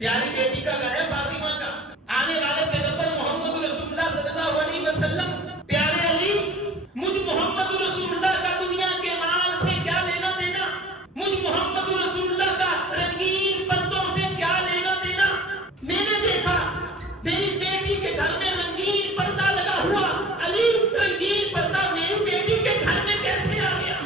پیاری بیٹی کا گھر ہے فاطمہ کا، آنے والے پیغمبر محمد رسول اللہ صلی اللہ علیہ وسلم، پیارے علی، مجھ محمد رسول اللہ کا دنیا کے مال سے کیا لینا دینا، مجھ محمد رسول اللہ کا رنگین پردوں سے کیا لینا دینا۔ میں نے دیکھا میری بیٹی کے گھر میں رنگین پردہ لگا ہوا، علی رنگین پردہ میری بیٹی کے گھر میں کیسے آ گیا؟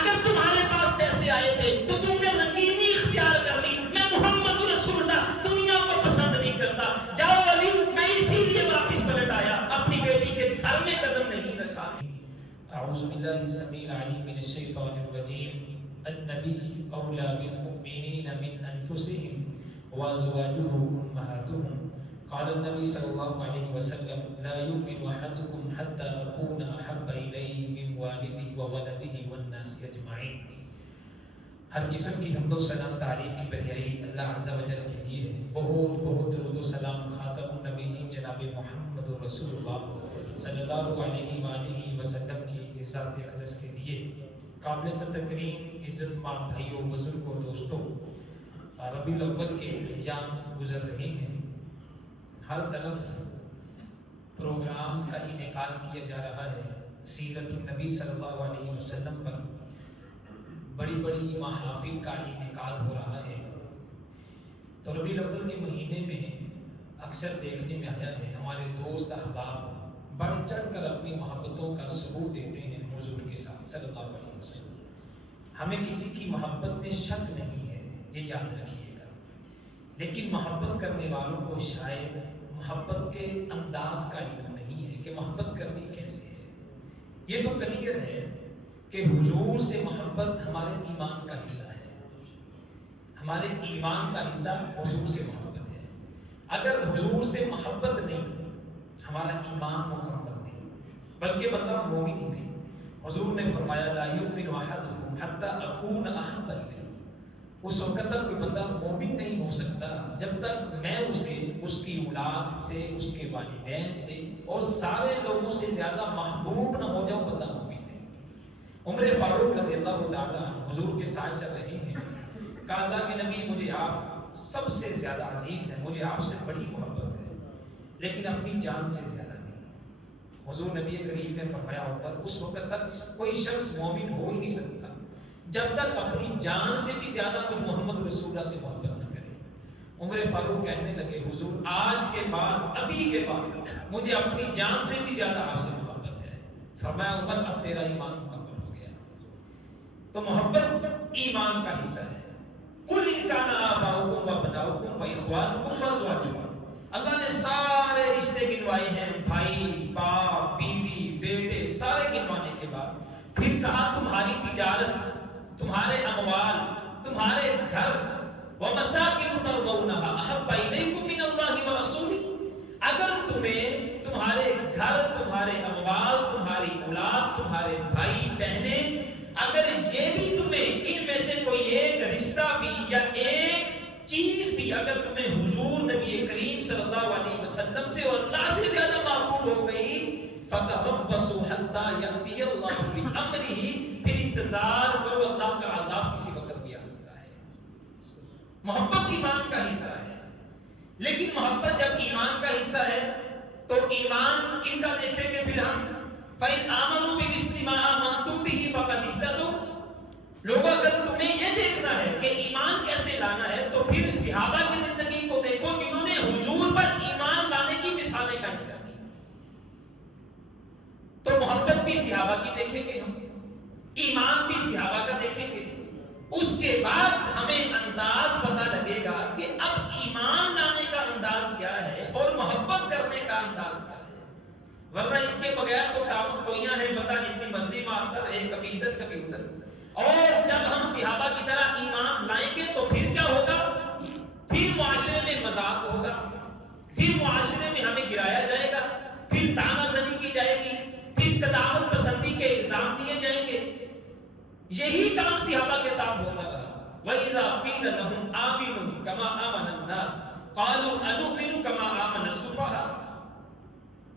اگر تمہارے پاس پیسے آئے تھے تو تم نے رنگینی اختیار کر لی، میں محمد رسول اللہ دنیا کو پسند نہیں کرتا، جاؤ علی، میں اسی لیے واپس پلٹ آیا، اپنی بیٹی کے گھر میں قدم نہیں رکھا۔ اعوذ باللہ السمیع العلیم من الشیطان الرجیم، النبی اولی بالمؤمنین من انفسهم وازواجه امہاتهم، قال النبی صلی اللہ علیہ وسلم لا یؤمن احدکم حتی اکون احب الیہ من والدہ وولدہ والناس اجمعین۔ ہر قسم کی حمد و ثنا تعریف کی بڑھائی اللہ عز و جل کے لیے ہے۔ بہت بہت درود و سلام خاتم النبیین جناب محمد رسول اللہ صلی اللہ علیہ وآلہ وسلم کی ذات اقدس کے لیے۔ قابل تکریم عزت مآب بھائیوں، بزرگوں، دوستوں، ربیع الاول کے ایام گزر رہے ہیں، ہر طرف پروگرامز کا انعقاد کیا جا رہا ہے، سیرت النبی صلی اللہ علیہ وسلم پر بڑی بڑی محافل کا انعقاد ہو رہا ہے۔ تو ربیع الاول کے مہینے میں اکثر دیکھنے میں آیا ہے ہمارے دوست احباب بڑھ چڑھ کر اپنی محبتوں کا ثبوت دیتے ہیں حضور کے ساتھ صلی اللہ علیہ وسلم۔ ہمیں کسی کی محبت میں شک نہیں ہے، یہ یاد رکھیے گا، لیکن محبت کرنے والوں کو شاید محبت کے انداز کا علم نہیں ہے کہ محبت کرنی کیسے ہے۔ یہ تو کلیئر ہے کہ حضور سے محبت ہمارے ایمان کا حصہ ہے، ہمارے ایمان کا حصہ حضور سے محبت ہے۔ اگر حضور سے محبت نہیں، ہمارا ایمان مکمل نہیں، بلکہ بندہ مومن ہی نہیں۔ حضور نے فرمایا لا یؤمن احدکم حتی اکون احب الیہ، اس وقت تک کوئی بندہ مومن نہیں ہو سکتا جب تک میں اسے اس کی اولاد سے، اس کے والدین سے اور سارے لوگوں سے زیادہ محبوب نہ ہو جاؤں، بندہ مومن نہیں۔ عمر فاروق رضی اللہ تعالیٰ حضور کے ساتھ چل رہے ہیں، کہا اللہ کے نبی مجھے آپ سب سے زیادہ عزیز ہیں، مجھے آپ سے بڑی محبت ہے، لیکن اپنی جان سے زیادہ نہیں۔ حضور نبی کریم نے فرمایا عمر اس وقت تک کوئی شخص مومن ہو ہی نہیں سکتا جب تک اپنی جان سے بھی زیادہ کچھ محمد رسول اللہ سے محبت نہ کرے۔ عمر فاروق کہنے لگے حضور آج کے بعد، ابھی کے بعد مجھے اپنی جان سے بھی زیادہ آپ سے محبت ہے۔ فرمایا عمر اب تیرا ایمان مکمل ہو گیا۔ تو محبت ایمان کا حصہ ہے۔ قل ان کان آباؤکم وابناؤکم واخوانکم وازواجکم، اللہ نے سارے رشتے گنوائے ہیں، بھائی، باپ، بیوی، بیٹے، سارے گنوانے کے بعد پھر کہا تمہاری تجارت، تمہارے اموال، تمہارے گھر، وَمَسَاكِنُ تَرْضَوْنَهَا أَحَبَّ إِلَيْكُم مِّنَ اللَّهِ وَرَسُولِهِ، اگر تمہیں تمہارے گھر، تمہارے اموال، تمہاری اولاد، تمہارے بھائی بہنیں، اگر یہ بھی تمہیں ان میں سے کوئی ایک رشتہ بھی یا ایک چیز بھی اگر تمہیں حضور نبی کریم صلی اللہ علیہ وسلم سے اور اللہ سے زیادہ محبوب ہو گئی، فَتَرَبَّصُوا حَتَّىٰ يَأْتِيَ اللَّهُ بِأَمْرِهِ، پھر انتظار کرو، اللہ کا عذاب کسی وقت بھی آ سکتا ہے۔ محبت ایمان کا حصہ ہے، لیکن محبت جب ایمان کا حصہ ہے تو ایمان کن کا دیکھیں گے پھر ہم؟ فَإِنْ آمَنُوا بِمِثْلِ مَا آمَنْتُمْ بِهِ فَقَدِ اهْتَدَوْا، لوگوں اگر تمہیں یہ دیکھنا ہے کہ ایمان کیسے لانا ہے تو پھر صحابہ کی زندگی کو دیکھو جنہوں نے حضور پر ایمان لانے کی مثالیں قائم کر دی۔ تو محبت بھی صحابہ کی دیکھیں گے ہم، ایمان بھی صحابہ کا دیکھیں گے، اس کے بعد ہمیں انداز پتہ لگے گا کہ اب ایمان لانے کا انداز کیا ہے اور محبت کرنے کا انداز کیا ہے۔ ورنہ اس کے بغیر تو ٹوئیاں ہیں، پتہ جتنی مرضی مارتا رہے، کبھی ادھر کبھی ادھر۔ اور جب ہم صحابہ کی طرح ایمان لائیں گے تو پھر کیا ہوگا؟ پھر معاشرے میں مذاق ہوگا، پھر معاشرے میں ہمیں گرایا جائے گا، پھر تانا زنی کی جائے گی، پھر قدامت پسندی کے الزام دیے جائیں گے۔ یہی کام صحابہ کے ساتھ ہوتا رہا۔ وَإِذَا قِيلَ لَهُمْ آمِنُوا كَمَا آمَنَ النَّاسُ قَالُوا أَنُؤْمِنُ كَمَا آمَنَ السُّفَهَاءُ،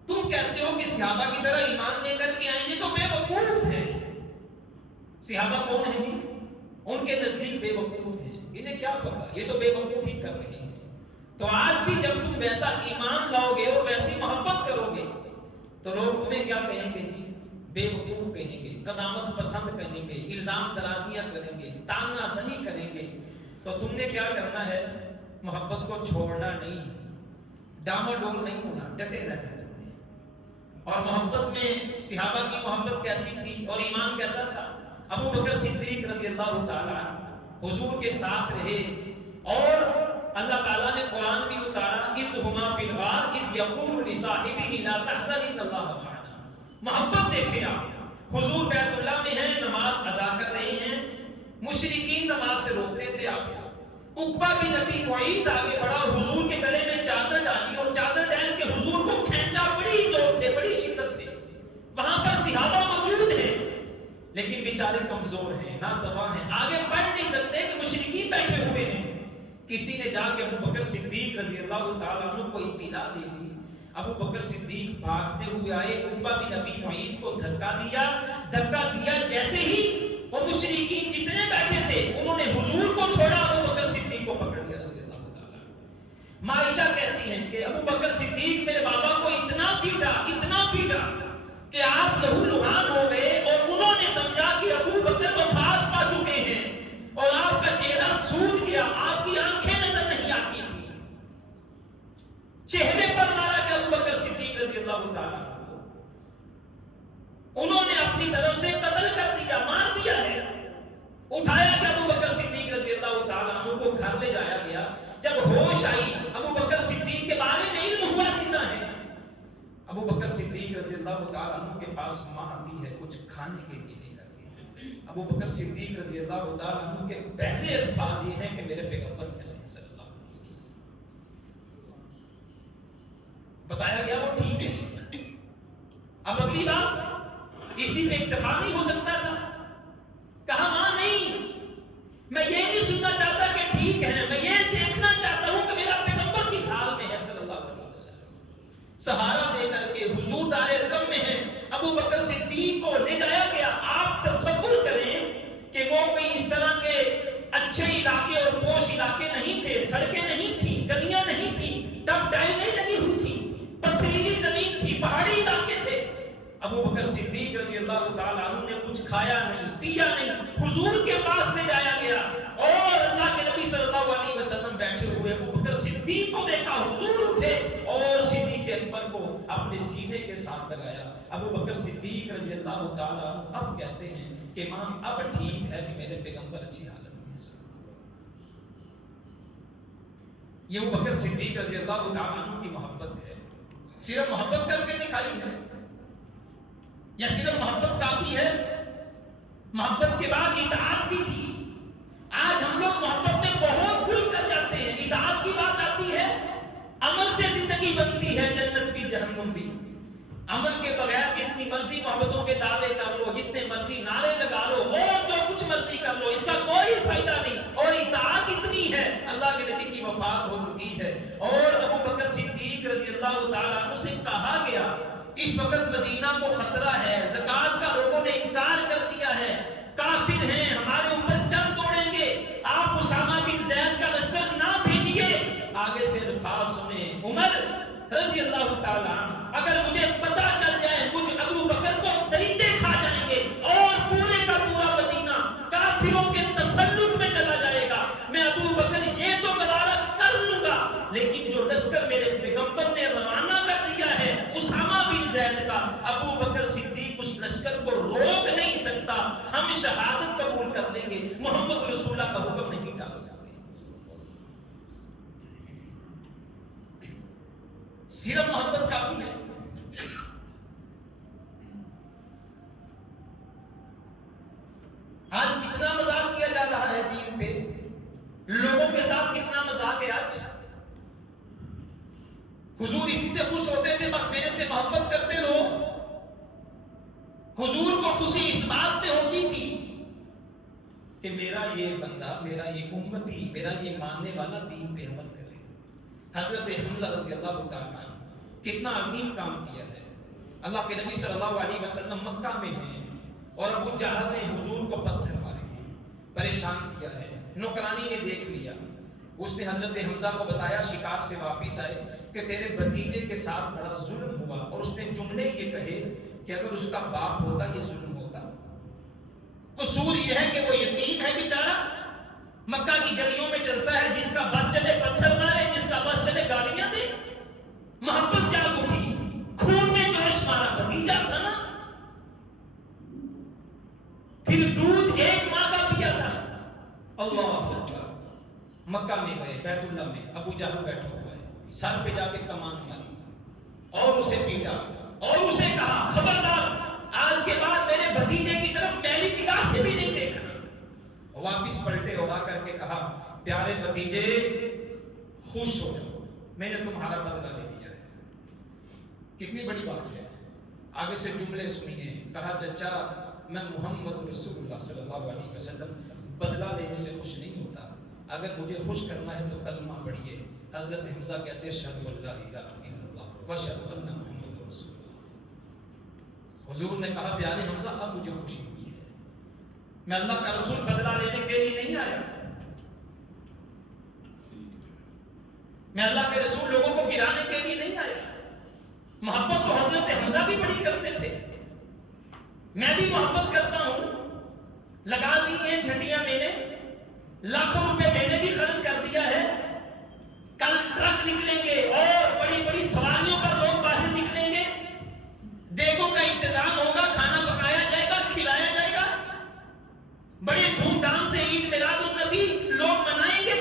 تم کہتے ہو کہ صحابہ کی طرح ایمان لے کر کے آئیں گے تو بے وقوف ہیں۔ صحابہ کون ہیں جی؟ ان کے نزدیک بے وقوف ہیں، انہیں کیا پتا، یہ تو بے وقوفی کر رہے ہیں۔ تو آج بھی جب تم ویسا ایمان لاؤ گے اور ویسی محبت کرو گے تو لوگ تمہیں کیا کہیں گے جی؟ بے وقوف کہیں گے، قدامت پسند کہیں گے، الزام ترازیاں کریں گے، تانا زنی کریں گے۔ تو تم نے کیا کرنا ہے؟ محبت کو چھوڑنا نہیں، ڈاماڈول نہیں ہونا، ڈٹے رہنا تم نے۔ اور محبت میں صحابہ کی محبت کیسی تھی اور ایمان کیسا تھا؟ ابو بکر صدیق رضی اللہ تعالیٰ حضور کے ساتھ رہے، اور اللہ تعالیٰ نے قرآن بھی اتارا، اس ہما فی الغار اس یقول لصاحبہ لا تحزن ان اللہ معنا۔ محبت دیکھیں آپ، حضور بیت اللہ میں ہیں، نماز ادا کر رہے ہیں، مشرکین نماز سے روکتے تھے آپ کو۔ عقبہ بن ابی معیط آگے بڑھا، حضور کے گلے میں چادر ڈالی اور چادر ڈال کے حضور کو کھینچا بڑی زور سے، بڑی شدت سے۔ وہاں پر صحابہ موجود ہیں لیکن بیچارے کمزور ہیں، ناتواں ہیں، آگے بڑھ نہیں سکتے کہ مشرکین بیٹھے ہوئے ہیں۔ کسی نے جا کے ابو بکر صدیق رضی اللہ تعالیٰ عنہ کو اطلاع دے دی۔ ابو بکر صدیق بھاگتے ہوئے آئے، عقبہ بن ابی معیط کو دھکا دیا، جیسے ہی وہ مشرکین جتنے بیٹھے تھے انہوں نے حضور کو چھوڑا، ابو بکر صدیق کو پکڑ لیا رضی اللہ تعالیٰ۔ معائشہ کہتی ہیں کہ ابو بکر صدیق میرے بابا کو اتنا پیٹا کہ آپ لہو لہان ہو گئے، اور انہوں نے سمجھا کہ ابو بکر وفات پا چکے ہیں، اور آپ کا چہرہ سوج گیا، آپ کی آنکھیں نظر نہیں آتی تھی۔ چہرے پر مارا کہ ابو بکر صدیق رضی اللہ تعالیٰ کو انہوں نے اپنی طرف سے قتل کر دیا، مار دیا ہے۔ اٹھایا کہ ابو بکر صدیق رضی اللہ تعالیٰ عنہ کو گھر لے جایا گیا۔ جب ہوش آئی، ابو بکر صدیق کے بارے میں علم ہوا زندہ ہے۔ ابو بکر صدیق رضی اللہ تعالیٰ عنہ کے پاس ماں آتی ہے کچھ کھانے کے لیے لے کر کے۔ ابو بکر صدیق رضی اللہ تعالیٰ عنہ کے پہلے الفاظ یہ ہیں کہ میرے پیغمبر کیسے ہیں صلی اللہ علیہ وسلم۔ بتایا گیا وہ ٹھیک ہے۔ اب اگلی بات، اسی پہ اکتفا نہیں ہو سکتا تھا، کہا ماں نہیں، میں یہ نہیں سننا چاہتا کہ ٹھیک ہے، میں یہ دیکھنا چاہتا ہوں کہ میرا پیغمبر کس حال میں ہے صلی اللہ علیہ وسلم۔ سہارا دے کر کے حضور دار ارقم میں ہیں، ابو بکر صدیق کو لے جایا گیا۔ آپ تصور کریں کہ وہ کوئی اس طرح کے اچھے علاقے اور پوش علاقے نہیں تھے، سڑکیں نہیں تھیں، گلیاں نہیں تھیں، ٹف ڈائی نہیں لگی ہوئی تھی، پتھریلی زمین تھی، پہاڑی علاقے تھے۔ ابو بکر صدیق رضی اللہ تعالیٰ عنہ نے کچھ کھایا نہیں، پیا نہیں، حضور کے پاس لے جایا گیا، اور اللہ کے نبی صلی اللہ علیہ وسلم بیٹھے ہوئے ابو بکر صدیق کو دیکھا، حضور اٹھے اور صدیق اکبر کو اپنے سینے کے ساتھ لگایا۔ ابو بکر صدیق رضی اللہ تعالیٰ عنہ اب کہتے ہیں کہ ماں اب ٹھیک ہے کہ میرے پیغمبر اچھی حالت میں ہیں۔ یہ ابو بکر صدیق رضی اللہ تعالیٰ عنہ کی محبت ہے۔ صرف محبت کر کے دکھائی ہے یا صرف محبت کافی ہے؟ محبت کے بعد اطاعت بھی تھی۔ آج ہم لوگ محبت میں بہت بھول کر جاتے ہیں، اطاعت کی بات آتی ہے، عمل سے زندگی بنتی ہے، جنت بھی جہنم بھی۔ عمل کے بغیر جتنی مرضی محبتوں کے دعوے کر لو، جتنے مرضی نعرے لگا لو، اور جو کچھ مرضی کر لو، اس کا کوئی فائدہ نہیں۔ اور اطاعت اتنی ہے، اللہ کے نبی کی وفات ہو چکی ہے، اور ابو بکر صدیق رضی اللہ تعالیٰ عنہ سے کہا گیا اس وقت مدینہ کو خطرہ ہے، زکوٰۃ کا لوگوں نے انکار کر دیا ہے، کافر ہیں، ہمارے اوپر جنگ توڑیں گے، آپ اسامہ بن زید کا لشکر نہ بھیجیے۔ آگے سے الفاظ سنیں، عمر رضی اللہ تعالیٰ عنہ، اگر مجھے پتہ چل جائے مجھ ابو بکر کو درندے کھا جائیں گے اور پورے کا پورا مدینہ کافروں کے تسلط میں چلا جائے گا، میں ابو بکر یہ تو غارت کر لوں گا، لیکن جو لشکر میرے پیغمبر نے روانہ کر دیا ہے اسامہ بن زید کا، ابو بکر صدیق اس لشکر کو روک نہیں سکتا، ہم شہادت قبول کر لیں گے، محمد رسول اللہ کا حکم نہیں ٹال سکتے۔ صرف محبت کافی ہے۔ آج کتنا مذاق کیا جا رہا ہے دین پہ، لوگوں کے ساتھ کتنا مذاق ہے آج۔ حضور اسی سے خوش ہوتے تھے، بس میرے سے محبت کرتے رہو۔ حضور کو خوشی اس بات میں ہوتی تھی کہ میرا یہ بندہ، میرا یہ امتی، میرا یہ ماننے والا دین پہ عمل کرے۔ حضرت حمزہ رضی اللہ تعالیٰ عنہ کتنا عظیم کام کیا ہے۔ اللہ کے نبی صلی اللہ علیہ وسلم مکہ میں ہیں اور ابو جہل نے حضور کو پتھر مارے ہیں، پریشان کیا ہے، نوکرانی نے دیکھ لیا، اس نے حضرت حمزہ کو بتایا شکار سے واپس آئے کہ تیرے بھتیجے کے ساتھ بڑا ظلم ہوا، اور اس نے جملے یہ کہے کہ اگر اس کا باپ ہوتا یہ ظلم ہوتا۔ قصور یہ ہے کہ وہ یتیم ہے بیچارہ، مکہ کی گلیوں میں چلتا ہے، جس کا بس چلے پتھر مارے، جس کا بس چلے گالیاں دے۔ محبت جاگ اٹھی، خون میں جوش مارا، بھتیجا تھا نا، پھر دودھ ایک ماں کا پیا تھا۔ اللہ اکبر، مکہ میں گئے، بیت اللہ میں ابو جہل بیٹھا ہوا ہے، سر پہ جا کے کمان ماری اور اسے پیٹا اور اسے کہا خبردار آج کے بعد میرے بھتیجے کی طرف میری نگاہ سے بھی نہیں دیکھنا۔ واپس پلٹے اور آ کر کے کہا پیارے بھتیجے خوش ہو جاؤ، میں نے تمہارا بدلہ لے لیا ہے۔ کتنی بڑی بات ہے، آگے سے جملے سنیے۔ کہا چچا میں محمد رسول اللہ صلی اللہ علیہ وسلم بدلہ لینے سے خوش نہیں ہوتا، اگر مجھے خوش کرنا ہے تو کلمہ پڑھیے۔ حضرت حمزہ کہتے ہیں اشہد ان لا الہ الا اللہ واشہد ان محمد رسول اللہ۔ حضور نے کہا پیارے حمزہ اب مجھے خوشی ہوئی ہے، میں اللہ کا رسول بدلہ لینے کے لیے نہیں آیا، میں اللہ کے رسول لوگوں کو گرانے کے لیے نہیں آیا۔ محبت تو حضرت حمزہ بھی بڑی کرتے تھے، میں بھی محبت کرتا ہوں، لگا دی ہیں جھنڈیاں میں نے، لاکھوں روپے میں نے بھی خرچ کر دیا ہے۔ کل ٹرک نکلیں گے اور بڑی بڑی سواریوں پر لوگ باہر نکلیں گے، دیگوں کا انتظام ہوگا، کھانا پکایا جائے گا، کھلایا جائے گا، بڑے دھوم دھام سے عید میلاد النبی لوگ منائیں گے۔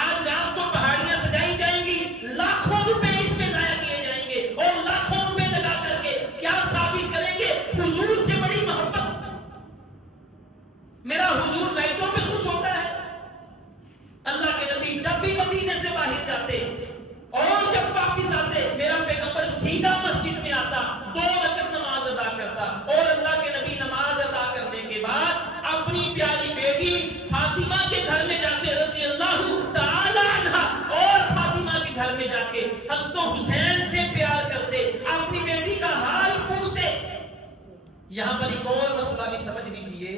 آج رات کو پہاڑیاں سجائی جائیں گی، لاکھوں روپے اس میں ضائع کیے جائیں گے، اور لاکھوں روپے لگا کر کے کیا ثابت کریں گے؟ حضور سے بڑی محبت۔ میرا حضور لائٹوں پہ خوش ہوتا ہے، اللہ کے نبی جب بھی مدینے سے باہر جاتے اور جب واپس آتے میرا پیغمبر سیدھا مسجد میں آتا، 2 رکعت نماز ادا کرتا، اور اللہ کے نبی نماز ادا کرنے کے بعد اپنی پیاری بیٹی فاطمہ کے گھر میں جاتے رضی اللہ تعالی عنہا، اور فاطمہ کے گھر میں جا کے حسن و حسین سے پیار کرتے، اپنی بیٹی کا حال پوچھتے۔ یہاں پر ایک اور مسئلہ بھی سمجھ لیجیے،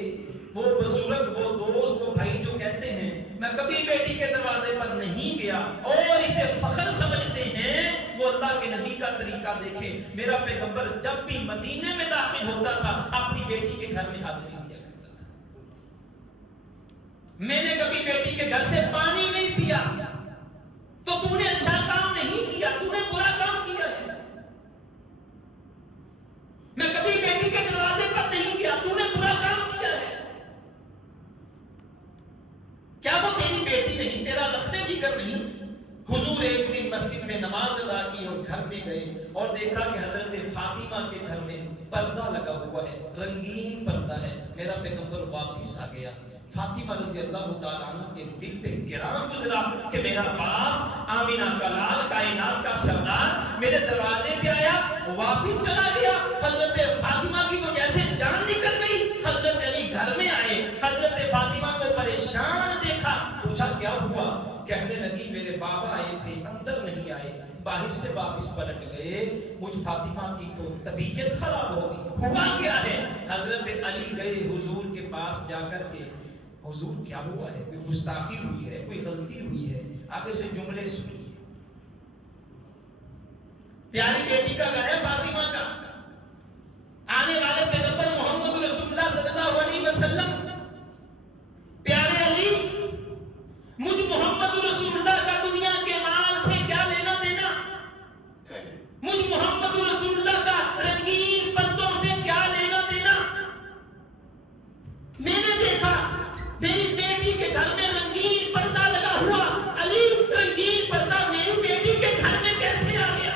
وہ بزرگ، وہ دوست، وہ بھائی جو کہتے ہیں میں کبھی بیٹی کے دروازے پر نہیں گیا اور اسے فخر سمجھتے ہیں، وہ اللہ کے نبی کا طریقہ دیکھیں۔ میرا پیغمبر جب بھی مدینے میں داخل ہوتا تھا اپنی بیٹی کے گھر میں حاضری دیا کرتا تھا۔ میں نے کبھی بیٹی کے گھر سے پانی نہیں پیا تو تو نے اچھا کام نہیں کیا، تو نے برا کام کیا ہے۔ میں کبھی بیٹی کے دروازے پر نہیں گیا، تو نے برا کام کیا ہے۔ کیا وہ تیری بیٹی نہیں، تیرا لخت جگر نہیں؟ حضور ایک دن مسجد میں نماز ادا کی اور گھر میں گئے اور دیکھا کہ حضرت فاطمہ کے گھر میں پردہ لگا ہوا ہے، رنگین پردہ ہے۔ میرا پیغمبر واپس آ گیا، فاطمہ رضی اللہ تعالیٰ عنہ کے دل پہ گران گزرا کہ میرا باپ آمینہ کا لال، کائنات کا سردار میرے دروازے پہ آیا، واپس چلا گیا۔ حضرت فاطمہ کی تو جیسے جان نکل گئی۔ حضرت علی گھر میں آئے، حضرت فاطمہ کو پریشان دیکھا، پوچھا کیا ہوا؟ کہنے لگی میرے بابا آئے تھے، اندر نہیں آئے، باہر سے واپس پلٹ گئے، مجھ فاطمہ کی تو طبیعت خراب ہو گئی، ہوا کیا ہے؟ حضرت علی گئے حضور کے پاس جا کر کے حضور کیا ہوا ہے؟ کوئی گستاخی ہوئی ہے، کوئی غلطی ہوئی ہے؟ آگے سے جملے سنیے۔ پیاری بیٹی کا گھر ہے فاطمہ کا، آنے والے پیغمبر محمد رسول اللہ صلی اللہ علیہ وسلم، پیارے علی مجھ محمد رسول اللہ کا دنیا کے مال سے کیا لینا دینا؟ مجھ محمد رسول اللہ کا رنگین پردوں سے کیا لینا دینا؟ میں نے دیکھا میری بیٹی کے گھر میں رنگین پردہ لگا ہوا، علی رنگین پردہ میری بیٹی کے گھر میں کیسے آ گیا؟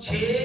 6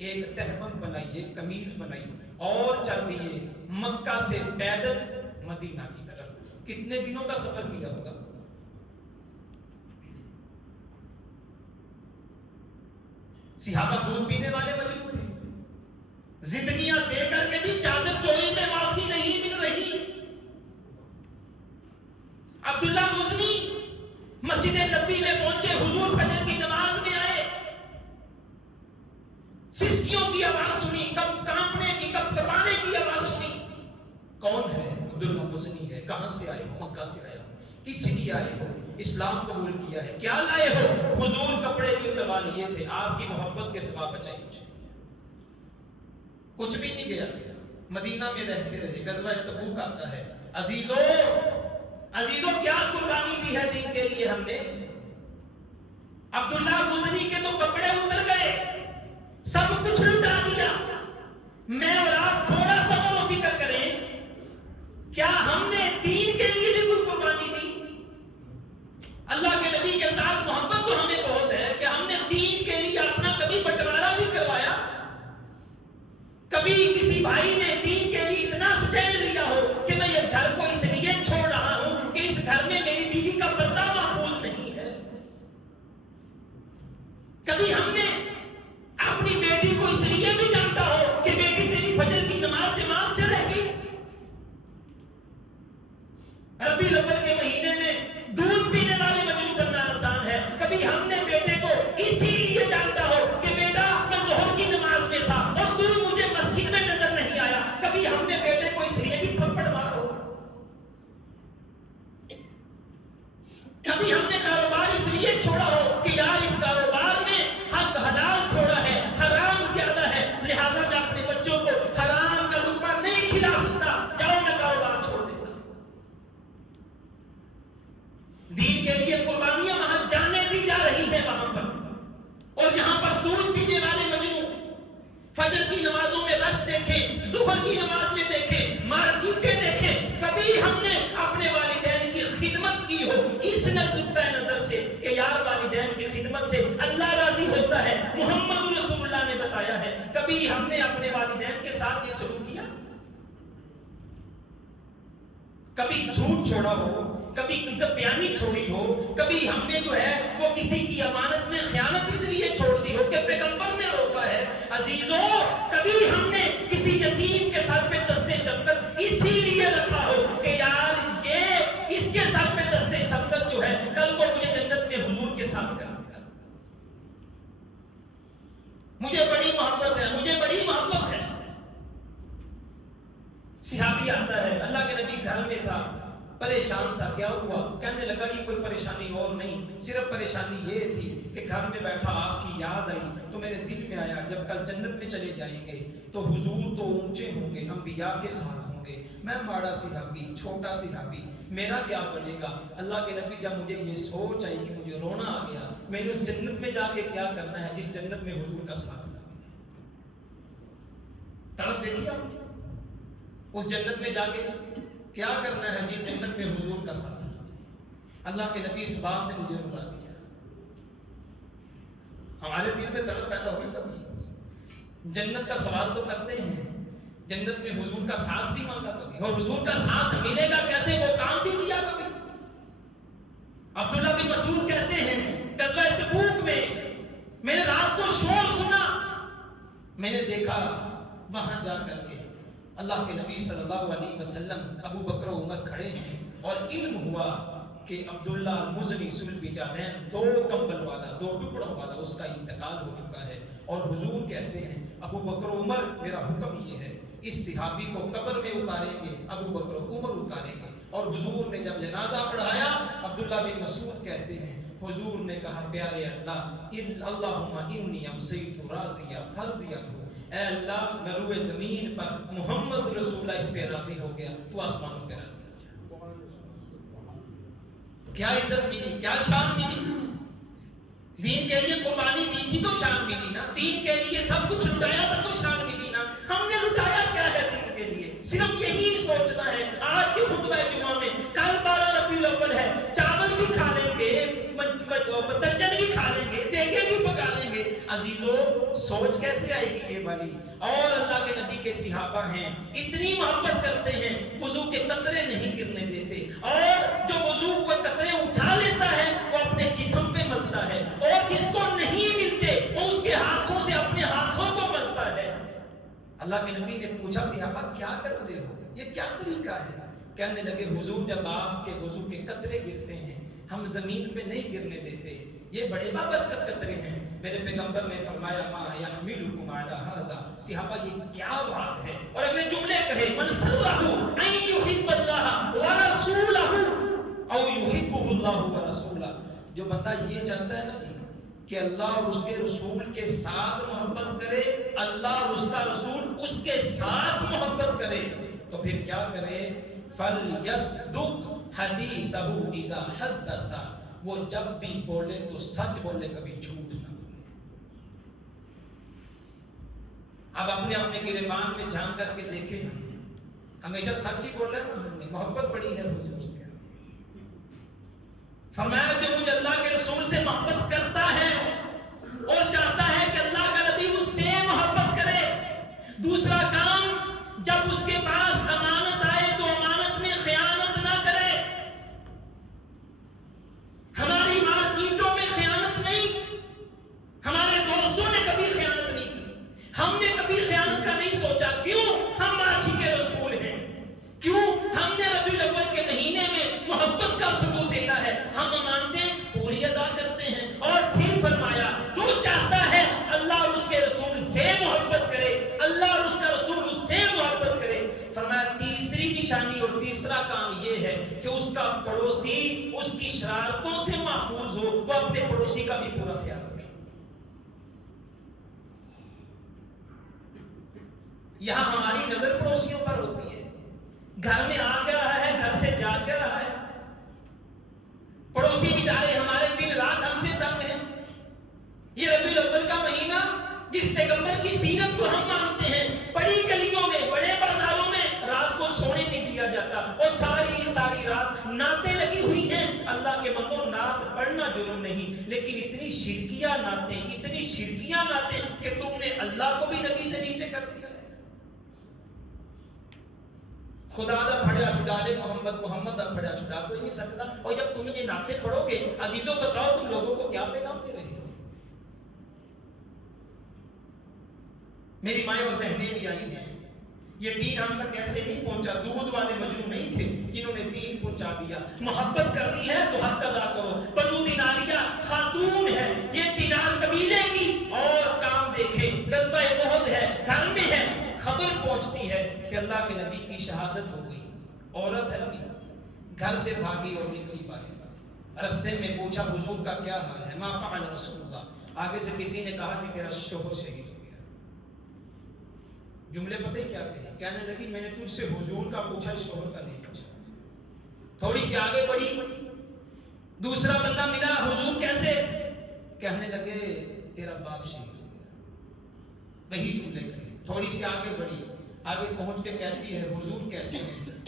ایک تہمت بنائیے، قمیض بنائی اور چل دیے مکہ سے پیدل مدینہ کی طرف۔ کتنے دنوں کا سفر کیا ہوگا؟ صحابہ دودھ پینے والے مجنون تھے، زندگیاں دے کر کے بھی چادر چوری میں معافی نہیں مل رہی۔ عبداللہ مزنی مسجد نبی میں پہنچے، حضور فجر کی نماز میں آئے، سسکیوں کی آواز سنی، کب کانپنے کی، کب کپانے کی آواز سنی۔ کون ہے؟ عبداللہ مزنی ہے۔ کہاں سے آئے ہو؟ مکہ سے آئے ہو۔ کس لیے آئے ہو؟ اسلام قبول کیا ہے۔ کیا لائے ہو؟ حضور کپڑے بھی اتروا لیے تھے، آپ کی محبت کے سوا بچائی مجھے، کچھ بھی نہیں گیا تھا، مدینہ میں رہتے رہے۔ غزوہ تبوک آتا ہے، عزیزوں کیا قربانی دی ہے دین کے لیے ہم نے۔ عبداللہ مزنی کے تو کپڑے اتر گئے، سب کچھ لٹا دیا۔ میں اور آپ تھوڑا سا غور و فکر کریں، کیا ہم نے دین کے لیے بھی کوئی قربانی دی؟ اللہ کے نبی کے ساتھ محبت تو ہمیں بہت ہے کہ ہم نے دین کے لیے اپنا کبھی بٹوارا بھی کروایا؟ کبھی کسی بھائی نے دین کے لیے اتنا سٹینڈ لیا ہو کہ میں یہ گھر کو اس لیے چھوڑ رہا ہوں کہ اس گھر میں میری بیوی کا پردہ محفوظ نہیں ہے؟ کبھی ہم نے اپنی بیٹی کو اس لیے بھی جانتا ہو کہ بیٹی میری فجر کی نماز جماعت سے رہ گئی؟ ربیع الاول کے مہینے میں دودھ پینے والے مجنون بننا آسان ہے۔ کبھی ہم نے بیٹے کو اسی لیے جانتا ہو کہ بیٹا میں ظہر کی نماز میں تھا اور تو مجھے مسجد میں نظر نہیں آیا؟ کبھی ہم نے بیٹے کو اس لیے بھی تھپڑ مارا ہو؟ کبھی ہم نے کاروبار اس لیے چھوڑا ہو کہ یار اس کاروبار میں حق حلال تھوڑا ہے، حرام زیادہ ہے، لہذا میں اپنے بچوں کو حرام کا لقمہ نہیں کھلا سکتا، جاؤ میں کاروبار چھوڑ دیتا۔ دین کے لیے قربانیاں وہاں جانے دی جا رہی ہیں وہاں پر، اور یہاں پر دودھ پینے والے مجنون فجر کی نمازوں میں رش دیکھیں، ظہر کی نماز میں دیکھیں، مارکیٹیں دیکھیں۔ کبھی ہم نے اپنے والدین کی خدمت کی ہو اس نقطۂ نظر سے کہ یار والدین کی خدمت سے اللہ راضی ہوتا ہے، محمد رسول اللہ نے بتایا ہے؟ کبھی ہم نے اپنے والدین کے ساتھ یہ سلوک کیا؟ کبھی جھوٹ چھوڑا ہو، کبھی کذب بیانی چھوڑی ہو، کبھی ہم نے جو ہے وہ کسی کی امانت میں خیانت اس لیے چھوڑ دی ہو کہ پیغمبر نے روکا ہے؟ عزیزوں کبھی ہم نے کسی یتیم کے ساتھ پہ دست شفقت اسی لیے رکھا ہو کہ یار یہ اس کے ساتھ پہ دست شفقت جو ہے کل کو مجھے جنت میں حضور کے ساتھ کرے گا؟ مجھے بڑی محبت ہے، مجھے بڑی محبت ہے۔ صحابی آتا ہے، اللہ کے نبی گھر میں تھا، پریشان تھا۔ کیا ہوا؟ کہنے لگا کہ کوئی پریشانی اور نہیں، صرف پریشانی یہ تھی کہ گھر میں بیٹھا آپ کی یاد آئی تو میرے دل میں آیا جب کل جنت میں چلے جائیں گے تو حضور تو اونچے ہوں گے، انبیاء کے ساتھ ہوں گے، میں بڑا صحابی، چھوٹا صحابی، میرا کیا بنے گا؟ اللہ کے نبی جب مجھے یہ سوچ آئی کہ مجھے رونا آ گیا، میں نے اس جنت میں جا کے کیا کرنا ہے جس جنت میں حضور کا ساتھ تھا۔ طرف دیکھیے آپ، اس جنت میں جا کے کیا کرنا ہے جس جنت میں حضور کا ساتھ ہے۔ اللہ کے نبی اس بات نے مجھے رلا دیا، ہمارے دل میں طلب پیدا ہوئی کبھی جنت کا سوال تو کرتے ہیں، جنت میں حضور کا ساتھ بھی مانگا کبھی، اور حضور کا ساتھ ملے گا کیسے وہ کام بھی کیا کبھی؟ عبداللہ بن مسعود کہتے ہیں غزوہ تبوک میں نے رات کو شور سنا، میں نے دیکھا وہاں جا کر کے اللہ کے نبی صلی اللہ علیہ وسلم، ابو بکر و عمر کھڑے ہیں، اور علم ہوا کہ عبداللہ مزنی سلبی جانین، 2 کمبل والا، 2 ٹکڑوں والا، اس کا انتقال ہو چکا ہے۔ اور حضور کہتے ہیں ابو بکر و عمر میرا حکم یہ ہے اس صحابی کو قبر میں اتاریں گے، ابو بکر و عمر اتاریں گے۔ اور حضور نے جب جنازہ پڑھایا، عبداللہ بن مسعود کہتے ہیں حضور نے کہا پیارے اللہ، اللہم انی امسیت راضیہ فرضیت ہو، اے اللہ میں روئے زمین پر محمد رسول اللہ اس پہ راضی ہو گیا، تو آسمانوں پہ راضی ہو گیا۔ کیا عزت ملی، کیا شان ملی؟ دین کے لیے قربانی دی تھی تو شان ملی نا، دین کے لیے سب کچھ لٹایا تھا تو شان ملی نا۔ ہم نے لٹایا کیا ہے دین کے لیے؟ صرف یہی سوچنا ہے۔ آج کے خطبہ جمعہ میں کل 12 ربیع الاول ہے، چاول بھی کھا لیں گے، بتنجن بھی کھا لیں گے, دیگیں بھی پکا لیں گے. عزیزو سوچ کیسے آئے گی یہ والی؟ اور اللہ کے نبی کے صحابہ ہیں, اتنی محبت کرتے ہیں, وضو کے قطرے نہیں گرنے دیتے, اور جو وضو کے قطرے اٹھا لیتا ہے وہ اپنے جسم پہ ملتا ہے, اور جس کو نہیں ملتے وہ اس کے ہاتھوں سے اپنے ہاتھوں کو ملتا ہے. اللہ کے نبی نے پوچھا صحابہ کیا کرتے ہو, یہ کیا طریقہ ہے؟ کہنے لگے حضور جب آپ کے وضو کے قطرے گرتے ہیں ہم زمین پہ نہیں گرنے دیتے, یہ بڑے بابرکت قطرے ہیں. میرے پیغمبر نے فرمایا ما یحملکم علی ھذا, صحابہ یہ کیا بات ہے؟ اور اگلے جملے کہے من سرہ ان یحب اللہ ورسولہ او یحبہ اللہ ورسولہ. جو بندہ یہ چاہتا ہے نا جی کہ اللہ اور اس کے رسول کے ساتھ محبت کرے, اللہ اور اس کا رسول اس کے ساتھ محبت کرے, تو پھر کیا کرے؟ فَلْيَصْدُقْ حَدِيثَهُ إِذَا حَدَّثَ, وہ جب بھی بولے تو سچ بولے, کبھی جھوٹ نہ بولے. اب اپنے اپنے گریبان میں جھانک کر کے دیکھیں, ہمیشہ سچ ہی بول رہے ہیں, ہم نے محبت بڑی ہے حضور سے. فرمایا جو مجھے اللہ کے رسول سے محبت کرتا ہے اور چاہتا ہے کہ اللہ کا نبی اس سے محبت کرے. دوسرا کام, جب اس کے پاس امانت آئے تو امانت میں خیانت نہ کرے. ہماری مارکیٹوں میں خیانت نہیں, ہمارے دوستوں نے کبھی خیانت نہیں کی, ہم نے کبھی خیانت کا نہیں سوچا. کیوں؟ ہم عاشق رسول ہیں. کیوں؟ ہم نے ربیع الاول کے مہینے میں محبت کا ثبوت دینا ہے, ہم امانتیں پوری ادا کرتے ہیں. اور پھر فرمایا جو چاہتا ہے اللہ اور اس کے رسول سے محبت کرے, اللہ اور اس کا رسول اس سے محبت کرے. فرمایا تیسری نشانی اور تیسرا کام یہ ہے کہ اس کا پڑوسی اس کی شرارتوں سے محفوظ ہو, وہ اپنے پڑوسی کا بھی پورا خیال رکھے. یہاں ہماری نظر پڑوسیوں پر ہوتی ہے, گھر میں آ کے رہا ہے, گھر سے جا کے رہا ہے, پڑوسی بیچارے ہمارے دن رات ہم سے تنگ ہیں. یہ ربیع الاول کا مہینہ جس پیغمبر کی سیرت کو ہم مانتے ہیں, بڑی گلیوں میں بڑے بازاروں میں رات کو سونے نہیں دیا جاتا, اور ساری رات نعتیں لگی ہوئی ہیں. اللہ کے بندوں, نعت پڑھنا جرم نہیں, لیکن اتنی شرکیاں نعتیں کہ تم نے اللہ کو بھی نبی سے نیچے کر دیا. خدا دا پھڑیا چھڑا لے محمد دا پھڑیا چھڑا کوئی نہیں سکتا. اور جب تم یہ نعتیں پڑھو گے, عزیزوں بتاؤ تم لوگوں کو کیا پیغام دے رہے ہو؟ میری مائیں اور بہنیں بھی آئی ہیں, یہ دین ہم تک ایسے نہیں پہنچا, دودھ والے مجنون نہیں تھے جنہوں نے دین پہنچا دیا. محبت کرنی ہے تو حق ادا کرو. بنو دیناریہ خاتون ہے, یہ دینار قبیلے کی, اور کام دیکھیں غزوہ احد ہے, گھر میں ہے, خبر پہنچتی ہے کہ اللہ کے نبی کی شہادت ہو گئی. عورت ہے ابھی, گھر سے بھاگی اور نکلی باہر. رستے میں پوچھا حضور کا کیا حال ہے؟ ما فعل رسول اللہ. آگے سے کسی نے کہا کہ تیرا شوہر شہید ہو گیا. جملے پتہ کیا کہے؟ کہنے لگی میں نے تجھ سے حضور کا پوچھا, شوہر کا نہیں پوچھا. تھوڑی سی آگے بڑھی, دوسرا بندہ ملا, حضور کیسے؟ کہنے لگے تیرا باپ شہید ہو گیا. وہی جملے کہے. تھوڑی سی آگے بڑھی, آگے پہنچ کے کہتی ہے حضور کیسے؟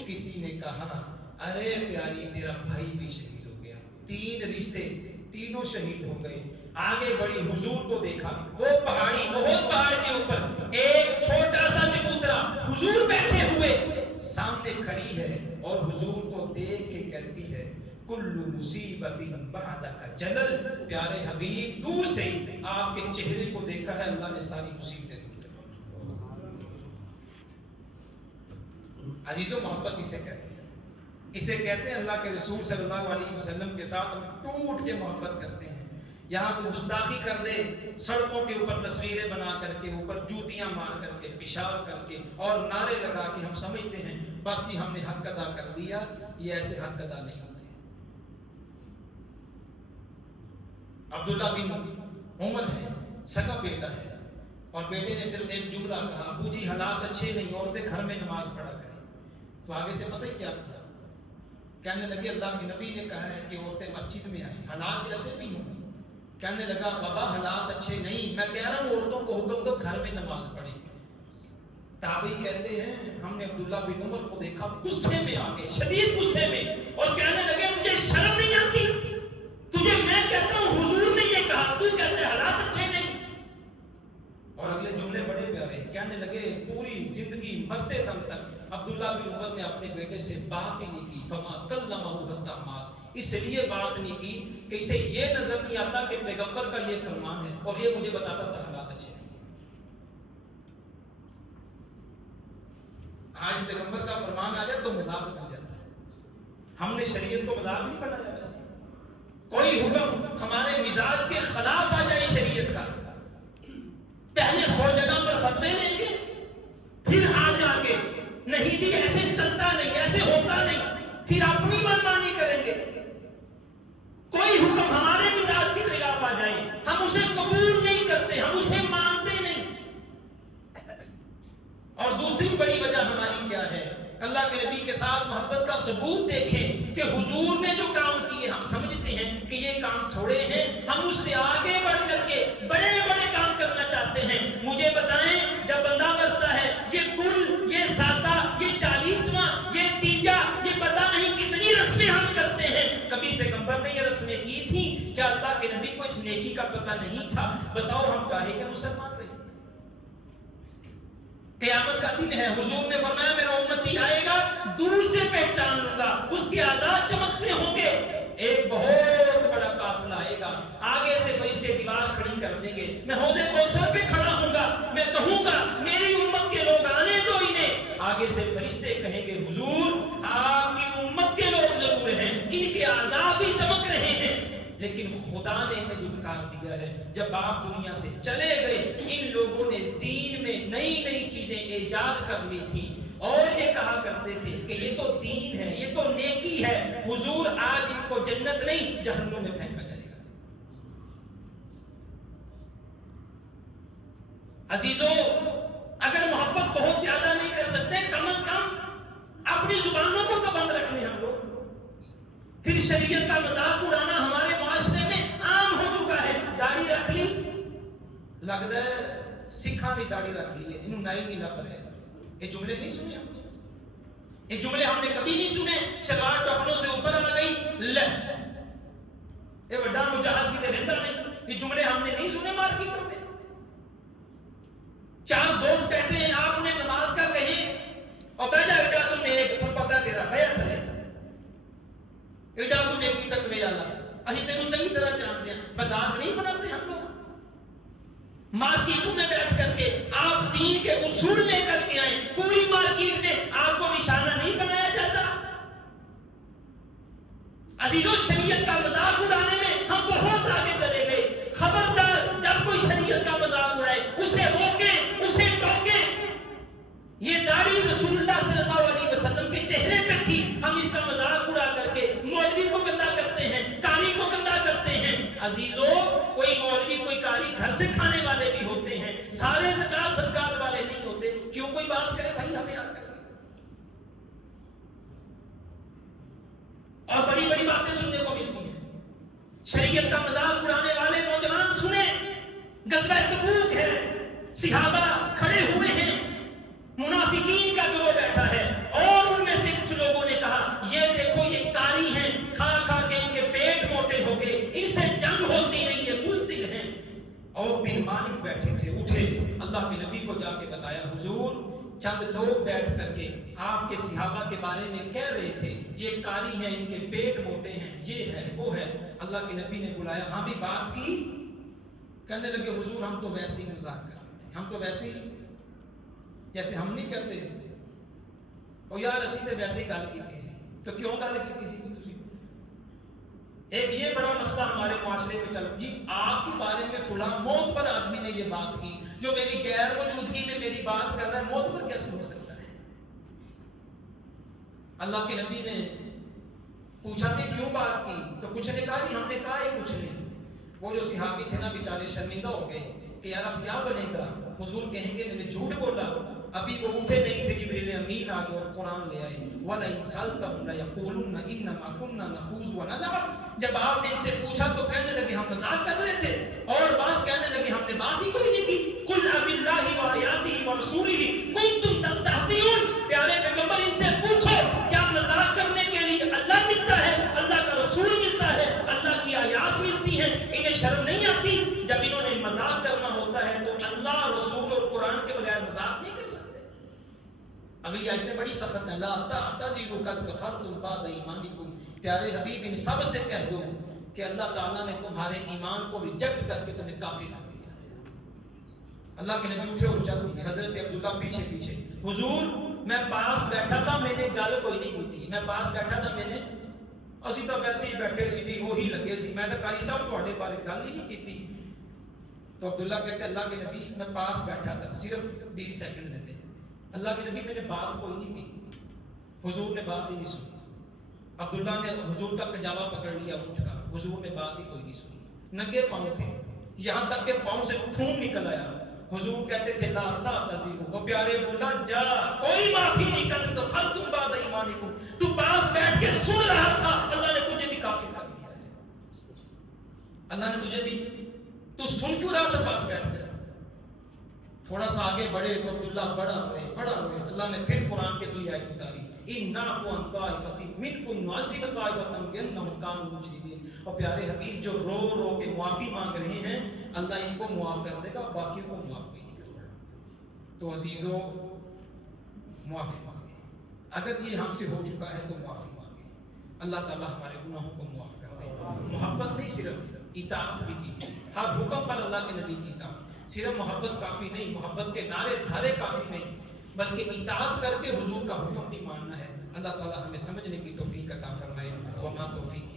کسی نے کہا ارے پیاری تیرا بھائی بھی شہید ہو گیا. 3 رشتے, تینوں شہید ہو گئے. آگے بڑھی, حضور کو دیکھا, وہ پہاڑی, بہت پہاڑ کے اوپر ایک چھوٹا سا چبوترا, حضور بیٹھے ہوئے, سامنے کھڑی ہے, اور حضور کو دیکھ کے کہتی ہے کل مصیبت بعدک جلل. پیارے حبیب, دور سے آپ کے چہرے کو دیکھا ہے, اللہ نے ساری مصیبتیں. عزیزو محبت اسے کہتے ہیں, اسے کہتے ہیں اللہ کے رسول صلی اللہ علیہ وسلم کے ساتھ ہم ٹوٹ کے محبت کرتے ہیں. یہاں کوئی گستاخی کر دے, سڑکوں کے اوپر تصویریں بنا کر کے, اوپر جوتیاں مار کر کے, پیشاب کر کے, اور نعرے لگا کے ہم سمجھتے ہیں بس جی ہم نے حق ادا کر دیا. یہ ایسے حق ادا نہیں ہوتے. عبداللہ بن عمر ہے, سگا بیٹا ہے, اور بیٹے نے صرف ایک جملہ کہا, ابو جی حالات اچھے نہیں, عورتیں گھر میں نماز پڑھا کریں. تو آگے سے پتہ ہی کیا کہا؟ کہنے لگے اللہ کے نبی نے کہا ہے کہ عورتیں مسجد میں آئیں, حالات جیسے بھی ہوں. کہنے لگا بابا حالات اچھے نہیں, میں کہہ رہا ہوں عورتوں کو حکم دو گھر میں نماز پڑھیں. تابعی کہتے ہیں ہم نے عبداللہ بن عمر کو دیکھا غصے میں آ گئے, شدید غصے میں, اور کہنے لگے مجھے شرم نہیں آتی, تجھے میں کہنے لگے پوری زندگی مرتے دم تک عبداللہ بن عمر نے اپنے بیٹے سے بات ہی نہیں کی. فما کلمہ حتی مات، اس لیے بات نہیں کی کہ اسے یہ نظر نہیں آتا کہ پیغمبر کا یہ فرمان ہے اور یہ مجھے بتاتا تھا حالات اچھے نہیں. آج پیغمبر کا فرمان آ جائے تو مذاق بن جاتا ہے. ہم نے شریعت کو مذاق نہیں بنایا. ویسے کوئی حکم ہمارے مزاج کے خلاف آ جائے شریعت کا، پہلے 100 جگہ پر فتوے لیں گے، پھر آ جا کے نہیں جی ایسے چلتا نہیں، ایسے ہوتا نہیں، پھر اپنی منمانی کریں گے. کوئی حکم ہمارے مزاج کے خلاف آ جائے ہم اسے قبول نہیں کرتے، ہم اسے مانتے نہیں. اور دوسری بڑی وجہ ہماری کیا ہے؟ اللہ کے نبی کے ساتھ محبت کا ثبوت دیکھیں کہ حضور نے جو کام کیے ہم سمجھتے ہیں کہ یہ کام تھوڑے ہیں، ہم اس سے آگے بڑھ کر کے بڑے بڑے کام کرنا چاہتے ہیں. مجھے بتائیں جب بندہ مرتا ہے یہ کل، یہ ساتہ، یہ 40واں، یہ تیجا، یہ پتہ نہیں کتنی رسمیں ہم کرتے ہیں. کبھی پیغمبر نے یہ رسمیں کی تھی؟ کیا اللہ کے نبی کو اس نیکی کا پتہ نہیں تھا؟ بتاؤ ہم کاہے کے مسلمان رہے. قیامت کا دن ہے، حضور نے فرمایا میرا امتی آئے گا دور سے پہچان لوں گا، اس کے اعضاء چمکتے ہوں گے. ایک بہت بڑا قافلہ آئے گا، آگے سے فرشتے دیوار کھڑی کر دیں گے، میں حوض کوثر پہ کھڑا ہوں گا، میں کہوں گا میری امت کے لوگ آنے دو انہیں. آگے سے فرشتے کہیں گے حضور آپ کی امت کے لوگ ضرور ہیں، ان کے اعضاء بھی چمک رہے ہیں، لیکن خدا نے انہیں دھتکار دیا ہے. جب آپ دنیا سے چلے گئے ان لوگوں نے دین میں نئی نئی چیزیں ایجاد کر لی تھی اور یہ کہا کرتے تھے کہ یہ تو دین ہے، یہ تو نیکی ہے. حضور آج ان کو جنت نہیں جہنم میں پھینکا جائے گا. عزیزوں اگر محبت بہت زیادہ نہیں کر سکتے کم از کم اپنی زبانوں کو تو بند رکھ لیں ہم لوگ. پھر شریعت کا مذاق اڑانا ہمارے معاشرے میں عام ہو چکا ہے. داڑھی رکھ لی، لگتا ہے سکھاں بھی داڑھی رکھ لی ہے، انہوں نائی نہیں لگ رہے. یہ جملے نہیں سنے ہم نے، یہ جملے ہم نے کبھی نہیں سنے. شلوار ٹخنوں سے اوپر آ گئی لہ یہ بڑا مجاہد کی رہندہ میں، یہ جملے ہم نے نہیں سنے مارکیٹوں میں. 4 دوست کہتے ہیں آپ نے نماز کا کہیں اور بیٹا بیٹا تم نے ایک پکا تیرا بیعت ہے ایڈا تو نیکی تک میں جانا اسی تینوں چنگی طرح جانتے ہیں. مذاق نہیں بناتے ہم لوگ. مارکیٹوں میں بیٹھ کر کے آپ دین کے اصول لے کر کے آئیں، پوری مارکیٹ میں آپ کو نشانہ نہیں بنایا جاتا. عزیزوں شریعت کا مذاق اڑانے میں ہم بہت آگے چلے گئے. خبردار جب کوئی شریعت کا مذاق اڑائے اسے روکیں، اسے ٹوکیں. یہ داڑھی رسول اللہ صلی اللہ علیہ وسلم کے چہرے پہ تھی، ہم اس کا مذاق اڑا کر کے مولوی کو گندا کرتے ہیں، قاری کو گندا کرتے ہیں. عزیزوں کوئی مولوی کوئی قاری گھر سے کھانے والے بھی ہوتے ہیں، سارے زکات صدقات والے نہیں ہوتے. کیوں کوئی بات کرے بھائی ہمیں آ کر کے اور بڑی بڑی باتیں سننے کو ملتی ہیں. شریعت کا مذاق اڑانے والے نوجوان سنیں، غزوہ تبوک ہے، صحابہ کھڑے ہوئے ہیں، منافقین کا گروہ بیٹھا ہے اور ان میں سے کچھ لوگوں نے کہا یہ دیکھو یہ قاری ہیں، کھا کھا کے ان کے پیٹ موٹے ہو گئے، ان سے جنگ ہوتی نہیں، یہ بزدل ہیں. اور بن مالک بیٹھے تھے، اٹھے اللہ کے نبی کو جا کے بتایا حضور چند لوگ بیٹھ کر کے آپ کے صحابہ کے بارے میں کہہ رہے تھے یہ قاری ہیں، ان کے پیٹ موٹے ہیں، یہ ہے وہ ہے. اللہ کے نبی نے بلایا، ہاں بھی بات کی. کہنے لگے حضور ہم تو ویسے ہی مذاق کر رہے تھے، ہم تو ویسے ہی جیسے ہم نہیں کرتے او یار اسی نے ویسے ہی گل کی تھی. تو کیوں گل کی تھی؟ ایک یہ بڑا مسئلہ ہمارے معاشرے میں چل جی آپ کے بارے میں فلاں موت پر آدمی نے یہ بات کی، جو میری غیر موجودگی میں میری بات کر رہا ہے، موت پر کیسے ہو سکتا ہے؟ اللہ کے نبی نے پوچھا کہ کیوں بات کی؟ تو کچھ نے کہا کہ ہم نے کہا یہ کچھ نہیں. وہ جو صحابی تھے نا بیچارے شرمندہ ہو گئے کہ یار اب کیا بنے گا. حضور کہیں گے میں نے جھوٹ بولا. ابھی وہ اٹھے نہیں تھے، جبریل امین آ گئے اور قرآن لے آئے. وَلَئِن سَأَلْتَهُمْ لَيَقُولُنَّ إِنَّمَا كُنَّا نَخُوضُ وَنَلْعَبُ. جب آپ نے ان سے پوچھا تو کہنے لگے ہم مذاق کر رہے تھے، اور بعض کہنے لگے ہم نے بات ہی کوئی نہیں کی. قُلْ أَبِاللَّهِ وَآيَاتِهِ وَرَسُولِهِ كُنتُمْ تَسْتَهْزِئُونَ. پیارے پیغمبر ان سے پوچھو کیا مذاق کرنے کے لیے اللہ ملتا ہے، اللہ کا رسول ملتا ہے، اللہ کی آیات ملتی ہیں؟ انہیں شرم نہیں آتی؟ جب انہوں نے مذاق کرنا ہوتا ہے تو اللہ رسول اور قرآن کے بغیر مذاق نہیں اگلی آیتیں بڑی سخت ہیں، لا تعتذروا قد کفرتم بعد ایمانکم، پیارے حبیب ان سب سے کہہ دو کہ اللہ تعالیٰ نے تمہارے ایمان کو ریجیکٹ کر کے تمہیں کافر کر دیا ہے۔ اللہ کے نبی اٹھے اور چل دیے، حضرت عبداللہ پیچھے پیچھے، حضور میں پاس بیٹھا تھا، میں نے گل کوئی نہیں کی تھی، میں پاس بیٹھا تھا، میں نے اسی تو ویسے ہی بیٹھے سی تھی، وہی لگے سی، میں تو قاری صاحب تھوڑے بارے گل ہی نہیں کی تھی۔ تو عبداللہ کہتے اللہ کے نبی میں پاس بیٹھا تھا، صرف 20 سیکنڈ میں تھے، اللہ کے نبی میں نے بات کوئی نہیں کی، حضور نے بات ہی نہیں سنی۔ عبداللہ نے حضور کا پجامہ پکڑ لیا اونٹ کا، حضور نے بات ہی کوئی نہیں سنی، ننگے پاؤں تھے، یہاں تک کہ پاؤں سے خون نکل آیا، حضور کہتے تھے لا تعتذروا، وہ پیارے بولا جا کوئی معافی نہیں، قد کفرتم بعد ایمانکم، تو پاس بیٹھ کے سن رہا تھا، اللہ نے تجھے بھی کافر کر دیا ہے، اللہ نے تجھے بھی، تو سن کیوں رہا تھا پاس بیٹھ کر؟ تھوڑا سا آگے بڑھے تو عبداللہ بڑا ہوئے، اللہ نے پھر قرآن کے لیے آیت اتاری، ان نعفو عن طائفۃ منکم نعذب طائفۃ بانہم کانوا مجرمین، اور پیارے حبیب جو رو رو کے معافی مانگ رہے ہیں اللہ ان کو معاف کر دے گا، باقیوں کو معاف نہیں کرے گا۔ تو عزیزو معافی مانگیں، اگر یہ ہم سے ہو چکا ہے تو معافی مانگیں، اللہ تعالیٰ ہمارے گناہوں کو معاف کر دے۔ محبت نہیں صرف اطاعت بھی کی، ہر حکم پر اللہ کے نبی کی اطاعت، صرف محبت کافی نہیں، محبت کے نعرے دھارے کافی نہیں، بلکہ اطاعت کر کے حضور کا حکم بھی ماننا ہے۔ اللہ تعالیٰ ہمیں سمجھنے کی توفیق عطا فرمائے، وما توفیق